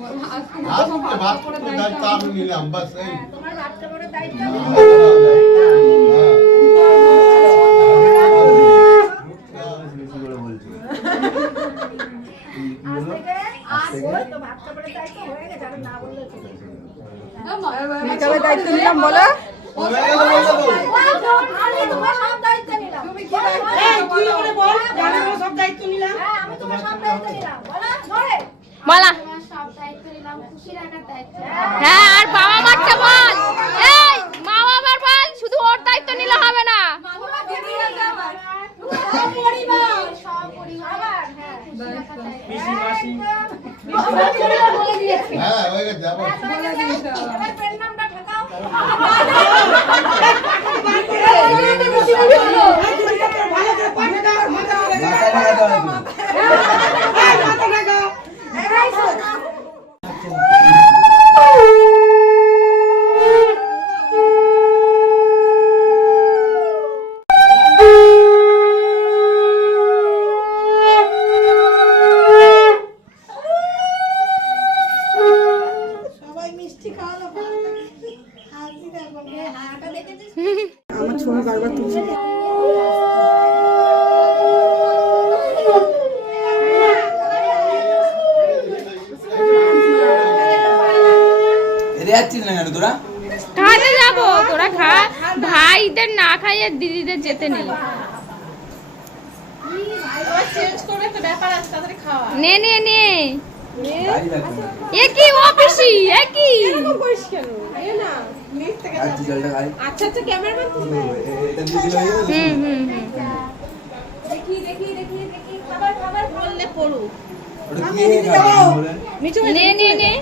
ভাত করে দায়িত্ব আমি নিলাম বাস এই তোমার ভাত খাবারের দায়িত্ব দায়িত্ব নিলাম বলো বলা হ্যাঁ আর বাবা মারটা বল এই মা বাবার বল শুধু ওর দায়িত্ব নিলে হবে না হ্যাঁ হয়ে গেছে যাবো আমার ছবি বারবার তুলছে খাতে যাবো তোরা খা ভাইদের না খাইয়ে দিদিদের যেতে নেই নে নে নে একই অফিসি একই আচ্ছা আচ্ছা ক্যামেরাম্যান দেখি দেখি দেখি দেখি খাবার খাবার বললে পড়ু নে নে নে